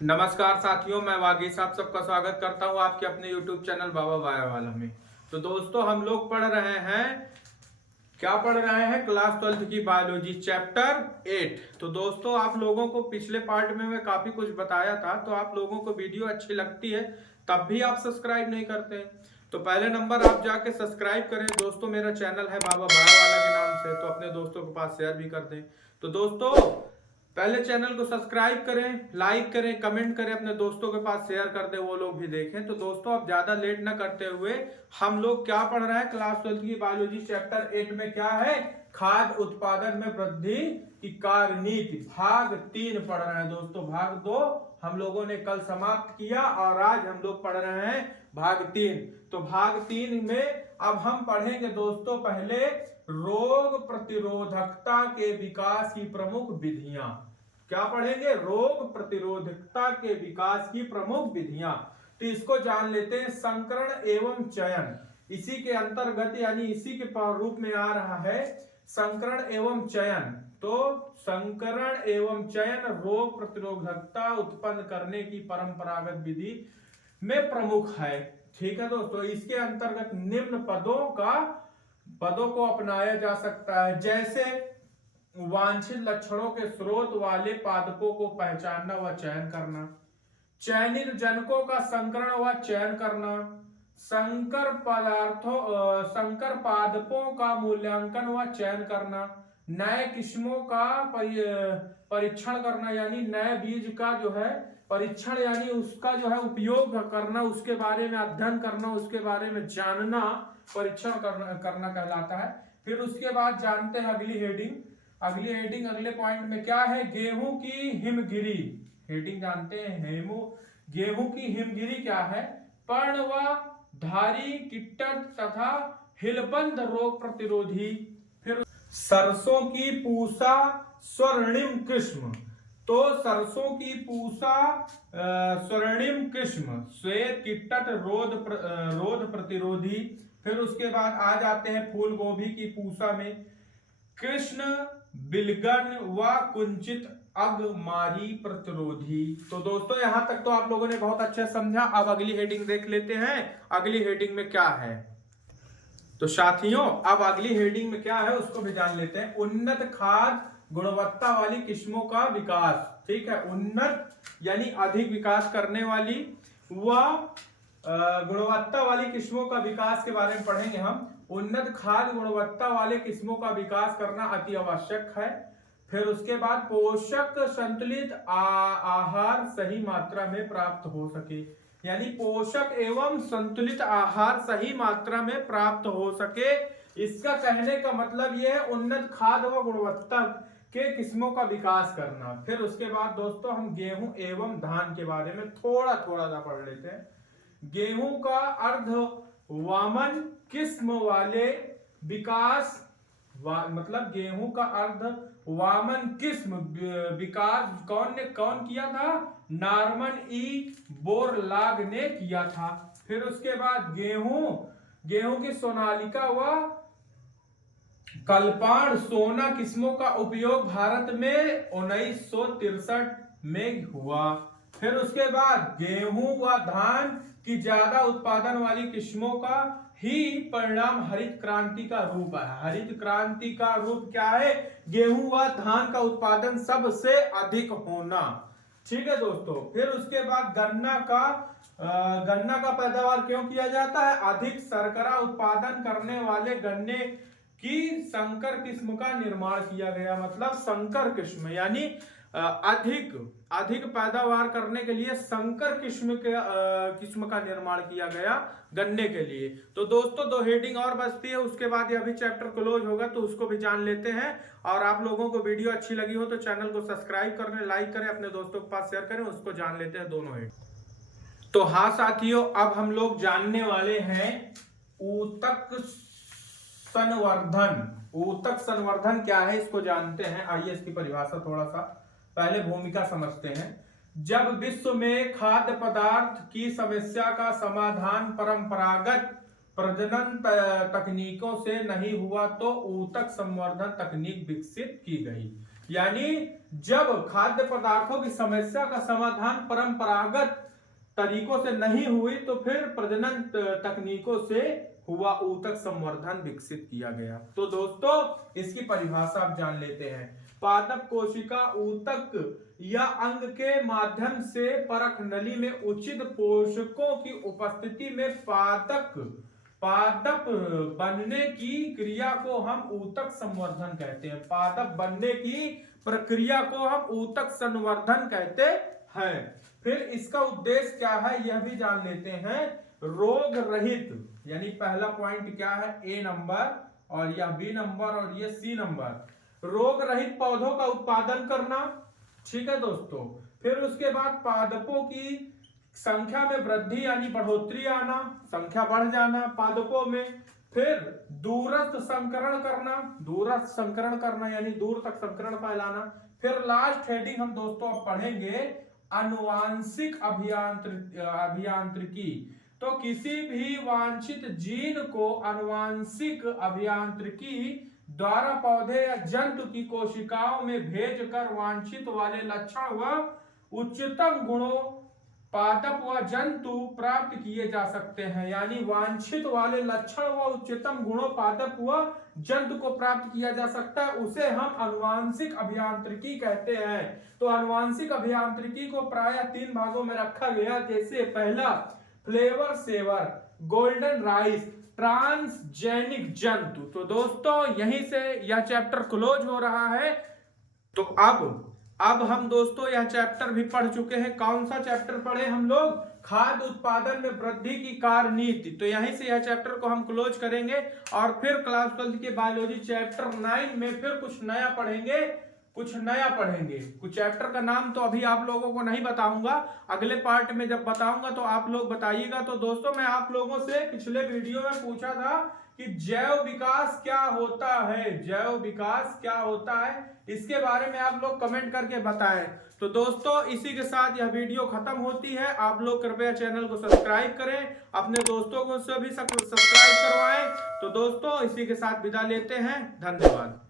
नमस्कार साथियों, मैं वागीश आप सबका स्वागत करता हूं आपके अपने YouTube चैनल बाबा वाला में। तो दोस्तों हम लोग पढ़ रहे हैं, क्या पढ़ रहे हैं? क्लास 12 की बायोलॉजी चैप्टर 8। तो दोस्तों आप लोगों को पिछले पार्ट में मैं काफी कुछ बताया था, तो आप लोगों को वीडियो अच्छी लगती है तब भी आप सब्सक्राइब नहीं करते। तो पहले नंबर आप जाके सब्सक्राइब करें दोस्तों। मेरा चैनल है बाबा वाला के नाम से, तो अपने दोस्तों के पास शेयर भी कर दें। तो दोस्तों पहले चैनल को सब्सक्राइब करें, लाइक करें, कमेंट करें, अपने दोस्तों के पास शेयर कर दें, वो लोग भी देखें। तो दोस्तों अब ज्यादा लेट ना करते हुए हम लोग क्या पढ़ रहे हैं? क्लास 12 की बायोलॉजी चैप्टर 8 में क्या है? खाद्य उत्पादन में वृद्धि की कार्यनीति भाग 3 पढ़ रहे हैं दोस्तों। भाग 2 हम लोगों ने कल समाप्त किया और आज हम लोग पढ़ रहे हैं भाग 3। तो भाग 3 में अब हम पढ़ेंगे दोस्तों पहले रोग प्रतिरोधकता के विकास की प्रमुख विधियां। क्या पढ़ेंगे? रोग प्रतिरोधकता के विकास की प्रमुख विधियां। तो इसको जान लेते हैं। संकरण एवं चयन, इसी के अंतर्गत यानी इसी के रूप में आ रहा है संकरण एवं चयन। तो संकरण एवं चयन रोग प्रतिरोधकता उत्पन्न करने की परंपरागत विधि में प्रमुख है। ठीक है दोस्तों, इसके अंतर्गत निम्न पदों को अपनाया जा सकता है, जैसे वांछित लक्षणों के स्रोत वाले पादपों को पहचानना व चयन करना, चयनित जनकों का संकरण व चयन करना, संकर पादपों का मूल्यांकन व चयन करना, नए किस्मों का परीक्षण करना, यानी नए बीज का जो है परीक्षण यानी उसका जो है उपयोग करना, उसके बारे में अध्ययन करना, उसके बारे में जानना परीक्षण करना कहलाता है। फिर उसके बाद जानते हैं अगली हेडिंग अगले पॉइंट में क्या है? गेहूं की हिमगिरी। हेडिंग जानते हैं गेहूं की हिमगिरी क्या है? पर्ण व धारी कीटक तथा हिलबंद रोग प्रतिरोधी। फिर सरसों की पूसा स्वर्णिम किस्म। तो सरसों की पूसा स्वर्णिम किस्म श्वेत कीटक रोध प्रतिरोधी। फिर उसके बाद आ जाते हैं फूल गोभी की पूसा में कृष्ण बिलगन व कुंचित अगमारी प्रतिरोधी। तो दोस्तों यहां तक तो आप लोगों ने बहुत अच्छे समझा। अब अगली हेडिंग देख लेते हैं। अगली हेडिंग में क्या है? तो साथियों अब अगली हेडिंग में क्या है उसको भी जान लेते हैं। उन्नत खाद्य गुणवत्ता वाली किस्मों का विकास। ठीक है, उन्नत यानी अधिक विकास करने वाली व गुणवत्ता वाली किस्मों का विकास के बारे में पढ़ेंगे हम। उन्नत खाद्य गुणवत्ता वाले किस्मों का विकास करना अति आवश्यक है। फिर उसके बाद पोषक संतुलित आहार सही मात्रा में प्राप्त हो सके, यानी पोषक एवं संतुलित आहार सही मात्रा में प्राप्त हो सके। इसका कहने का मतलब यह है उन्नत खाद्य व गुणवत्ता के किस्मों का विकास करना। फिर उसके बाद दोस्तों हम गेहूं एवं धान के बारे में थोड़ा सा पढ़ लेते हैं। गेहूं का अर्ध वामन किस्म वाले विकास मतलब गेहूं का अर्ध वामन किस्म विकास कौन किया था? नॉर्मन ई बोरलाग ने किया था। फिर उसके बाद गेहूं की सोनालिका व कल्पाण सोना किस्मों का उपयोग भारत में 1963 में हुआ। फिर उसके बाद गेहूं व धान की ज्यादा उत्पादन वाली किस्मों का ही परिणाम हरित क्रांति का रूप है। हरित क्रांति का रूप क्या है? गेहूं व धान का उत्पादन सबसे अधिक होना। ठीक है दोस्तों। फिर उसके बाद गन्ना का पैदावार क्यों किया जाता है? अधिक शर्करा उत्पादन करने वाले गन्ने की संकर किस्म का निर्माण किया गया। मतलब संकर किस्म यानी अधिक पैदावार करने के लिए संकर किस्म का निर्माण किया गया गन्ने के लिए। तो दोस्तों 2 हेडिंग और बचती है, उसके बाद ये अभी चैप्टर क्लोज होगा, तो उसको भी जान लेते हैं। और आप लोगों को वीडियो अच्छी लगी हो तो चैनल को सब्सक्राइब करें, लाइक करें, अपने दोस्तों के पास शेयर करें, उसको जान लेते हैं दोनों हेडिंग। तो हाँ साथियों, अब हम लोग जानने वाले हैं ऊतक संवर्धन क्या है, इसको जानते हैं। आइए इसकी परिभाषा थोड़ा सा पहले भूमिका समझते हैं। जब विश्व में खाद्य पदार्थ की समस्या का समाधान परंपरागत प्रजनन तकनीकों से नहीं हुआ तो ऊतक संवर्धन तकनीक विकसित की गई। यानी जब खाद्य पदार्थों की समस्या का समाधान परंपरागत तरीकों से नहीं हुई तो फिर प्रजनन तकनीकों से हुआ ऊतक संवर्धन विकसित किया गया। तो दोस्तों इसकी परिभाषा आप जान लेते हैं। पादप कोशिका ऊतक या अंग के माध्यम से परख नली में उचित पोषकों की उपस्थिति में पादप बनने की क्रिया को हम ऊतक संवर्धन कहते हैं। पादप बनने की प्रक्रिया को हम ऊतक संवर्धन कहते हैं। फिर इसका उद्देश्य क्या है यह भी जान लेते हैं। रोग रहित, यानी पहला पॉइंट क्या है, ए नंबर, और यह बी नंबर और यह सी नंबर। रोग रहित पौधों का उत्पादन करना, ठीक है दोस्तों। फिर उसके बाद पादपों की संख्या में वृद्धि यानी बढ़ोतरी आना, संख्या बढ़ जाना पादपों में। फिर दूरस्थ संकरण करना यानी दूर तक संकरण फैलाना। फिर लास्ट हेडिंग हम दोस्तों अब पढ़ेंगे आनुवांशिक अभियांत्रिकी। तो किसी भी वांछित जीन को आनुवांशिक अभियांत्रिकी द्वारा पौधे या जंतु की कोशिकाओं में भेजकर वांछित वाले लक्षण व उच्चतम गुणों पादप व जंतु प्राप्त किए जा सकते हैं। यानी वांछित वाले लक्षण व उच्चतम गुणों पादप व जंतु को प्राप्त किया जा सकता है, उसे हम आनुवांशिक अभियांत्रिकी कहते हैं। तो आनुवांशिक अभियांत्रिकी को प्रायः 3 भागों में रखा गया। जैसे पहला Flavr Savr, golden rice, transgenic जंतु। तो दोस्तों यहीं से यह चैप्टर क्लोज हो रहा है। तो अब हम दोस्तों यह चैप्टर भी पढ़ चुके हैं। कौन सा चैप्टर पढ़े हम लोग, खाद्य उत्पादन में वृद्धि की कार्य नीति। तो यहीं से यह चैप्टर को हम क्लोज करेंगे और फिर क्लास 12 के बायोलॉजी चैप्टर 9 में फिर कुछ नया पढ़ेंगे। कुछ चैप्टर का नाम तो अभी आप लोगों को नहीं बताऊंगा, अगले पार्ट में जब बताऊंगा तो आप लोग बताइएगा। तो दोस्तों मैं आप लोगों से पिछले वीडियो में पूछा था कि जैव विकास क्या होता है, इसके बारे में आप लोग कमेंट करके बताएं। तो दोस्तों इसी के साथ यह वीडियो खत्म होती है। आप लोग कृपया चैनल को सब्सक्राइब करें, अपने दोस्तों को से भी सब्सक्राइब करवाएं। तो दोस्तों इसी के साथ विदा लेते हैं, धन्यवाद।